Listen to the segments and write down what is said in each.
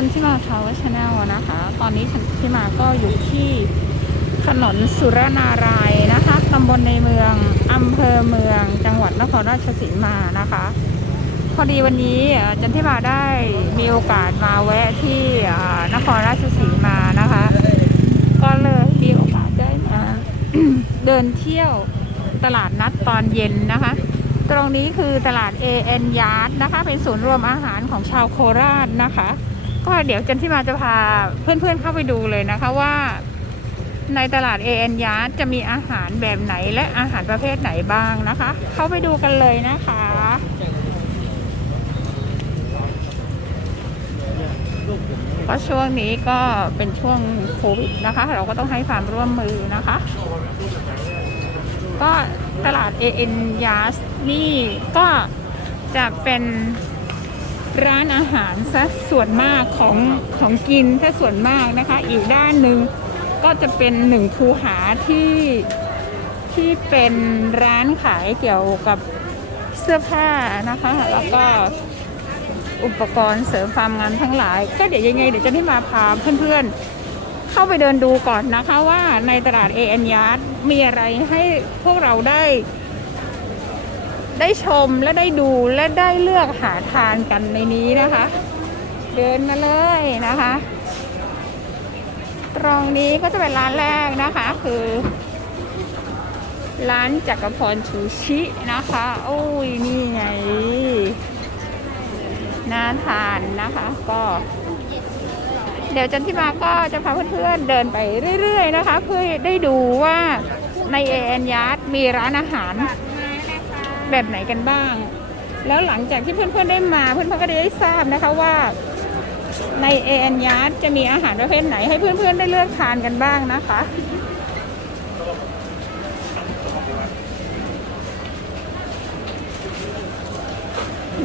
นที่มาทาวเวอร์ชาแนลนะคะ ตอนนี้ฉันที่มาก็อยู่ที่ถนนสุรนารายนะคะตำบลในเมืองอำเภอเมือง จังหวัดนครราชสีมานะคะ พอดีวันนี้จันทิมาได้มีโอกาสมาแวะที่นครราชสีมานะคะ ก็เลยมีโอกาสได้มาเดินเที่ยวตลาดนัดตอนเย็นนะคะ ตรงนี้คือตลาด AN Yard นะคะ เป็นศูนย์รวมอาหารของชาวโคราชนะคะ ก็เดี๋ยวจันทิมาจะพาเพื่อนๆเข้าไปดูเลยนะคะว่า ในตลาด AN Yard จะมีอาหารแบบไหนและอาหารประเภทไหนบ้างนะคะ เข้าไปดูกันเลยนะคะเพราะช่วงนี้ก็เป็นช่วงโควิดนะคะ เราก็ต้องให้ความร่วมมือนะคะ ก็ตลาด AN Yas นี่ก็จะเป็น ร้านอาหารซะส่วนมากของของกินซะส่วนมากนะคะ อีกด้านหนึ่งก็จะเป็นหนึ่งคูหาที่ที่เป็นร้านขายเกี่ยวกับเสื้อผ้านะคะ แล้วก็อุปกรณ์เสริมความงามทั้งหลาย ก็เดี๋ยวยังไงเดี๋ยวจะให้มาพาเพื่อนๆ เข้าไปเดินดูก่อนนะคะว่าในตลาด AN Yard มีอะไรให้พวกเราได้ ได้ชมและได้ดูและได้เลือกหาทานกันในนี้นะคะ เดินมาเลยนะคะ ตรงนี้ก็จะเป็นร้านแรกนะคะ คือ ร้านจักรพรชูชินะคะ โอ้ยนี่ไงน่าทานนะคะก็ เดี๋ยวจันทิมาก็จะพาเพื่อนๆเดินไปเรื่อยๆนะคะ เพื่อได้ดูว่าในเอ็นยาร์ดมีร้านอาหาร แบบไหนกันบ้าง แล้วหลังจากที่เพื่อนๆได้มา เพื่อนๆก็ได้ทราบนะคะว่าในเอ็นยาร์ดจะมีอาหารประเภทไหนให้เพื่อนๆได้เลือกทานกันบ้างนะคะ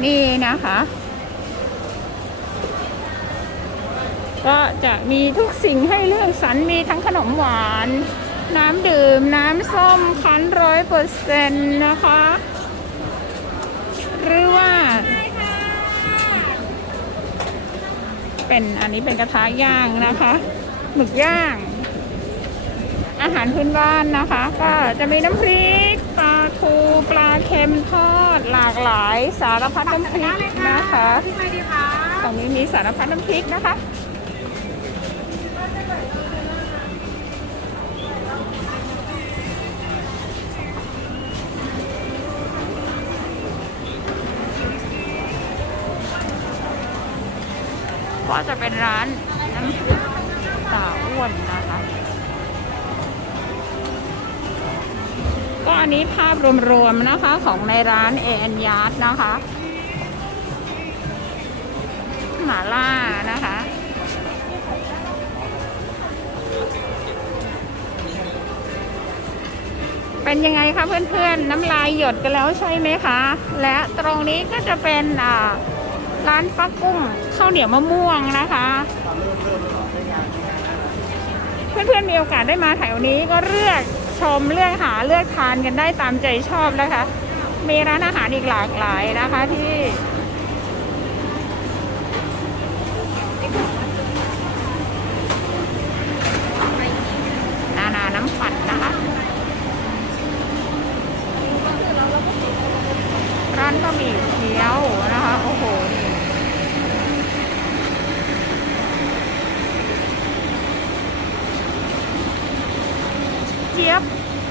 นี่นะคะ ก็จะมีทุกสิ่งให้เลือกสรรมีทั้งขนมหวาน น้ำดื่ม น้ำส้มคั้นร้อยเปอร์เซ็นต์นะคะ หรือว่า เป็นอันนี้เป็นกระทะย่างนะคะหมึกย่าง อาหารพื้นบ้านนะคะ ก็จะมีน้ำพริกปลาทูปลาเค็มทอดหลากหลายสารพัดน้ำพริกนะคะที่ไหนดีคะตรงนี้มีสารพัดน้ำพริกนะคะ ก็จะเป็นร้านน้ำพริกตาอ้วนนะคะ ก็อันนี้ภาพรวมๆนะคะของในร้านเอ็นยาร์ดนะคะหมาล่านะคะเป็นยังไงคะเพื่อนๆ น้ำลายหยดกันแล้วใช่ไหมคะ และตรงนี้ก็จะเป็นอ่า ร้านป้ากุ้งข้าวเหนียวมะม่วงนะคะ เพื่อนๆมีโอกาสได้มาแถวนี้ก็เลือกชมเลือกหาเลือกทานกันได้ตามใจชอบนะคะ มีร้านอาหารอีกหลากหลายนะคะที่ นานาน้ำปั่นนะคะ ร้านบะหมี่เกี๊ยวนะคะ โอ้โหนี่เจี๊ยบ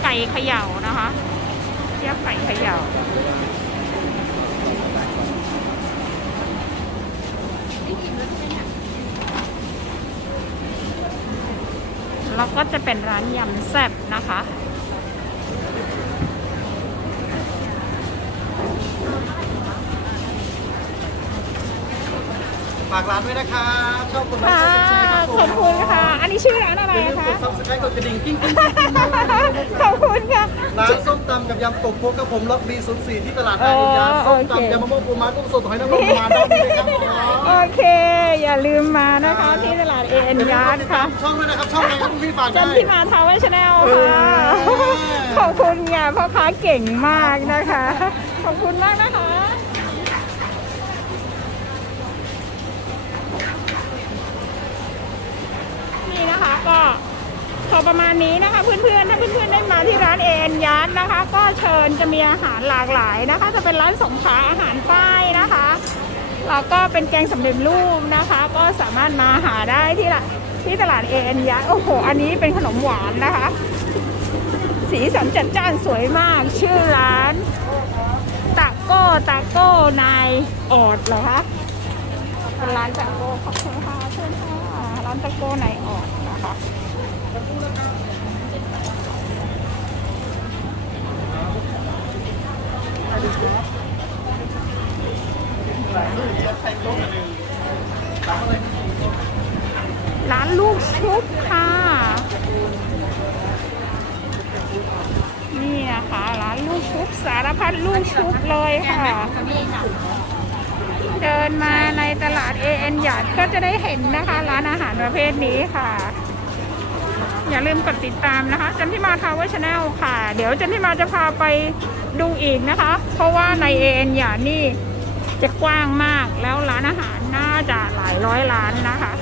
ไก่เขย่านะคะเจี๊ยบไก่เขย่าแล้วก็จะเป็นร้านยำแซ่บนะคะ ฝากร้านด้วยนะครับชอบคุณค่ะขอบคุณค่ะ อันนี้ชื่อร้านอะไรอย่าลืมคะ กระดิ่งกิ้งกิ้งกิ้งกิ้งขอบคุณค่ะ ร้านส้มตำกับยำตกโพกกับผมล็อกบีศูนย์สี่ที่ตลาดอ๋นาออินยาส้มตำยำมะม่วงปูม้ากุ้งสดหอยนางรมมาด้อมนี้เลยครับโอเค อย่าลืมมานะคะที่ตลาดเอ็นยาร์ดค่ะ ช่องด้วยนะครับช่องอะไรครับพี่ฝากจันที่มาทาวเวชแนลค่ะขอบคุณค่ะพ่อค้าเก่งมากนะคะ ขอบคุณมากนะคะ อ ประมาณนี้นะคะเพื่อนๆถ้าเพื่อนๆได้มาที่ร้านเอ็นยาร์ดนะคะ ก็เชิญจะมีอาหารหลากหลายนะคะ จะเป็นร้านสงขาอาหารใต้นะคะแล้วก็เป็นแกงสำเร็จรูปนะคะ ก็สามารถมาหาได้ที่ละที่ตลาดเอ็นยาร์ดโอ้โหอันนี้เป็นขนมหวานนะคะ สีสันจัดจ้านสวยมากชื่อร้านตะโก้ตะโก้นายออดเหรอคะเป็นร้านตะโก้ขอบคุณค่ะเชิญค่ะร้านตะโก้นายออดนะคะ ร้านลูกชุบค่ะ นี่นะคะ ร้านลูกชุบสาร พัดลูกเลยค่ะ เดินมาในตลาดเอ็นหยาดก็จะได้เห็นนะคะ ร้านอาหารประเภทนี้ค่ะ อย่าลืมกดติดตามนะคะจันทิมาทาวเวอร์ชาแนลค่ะ เดี๋ยวจันทิมาจะพาไปดูอีกนะคะ เพราะว่าในเอ็นหยาดนี่จะกว้างมากแล้วร้านอาหารน่าจะหลายร้อยร้านนะคะ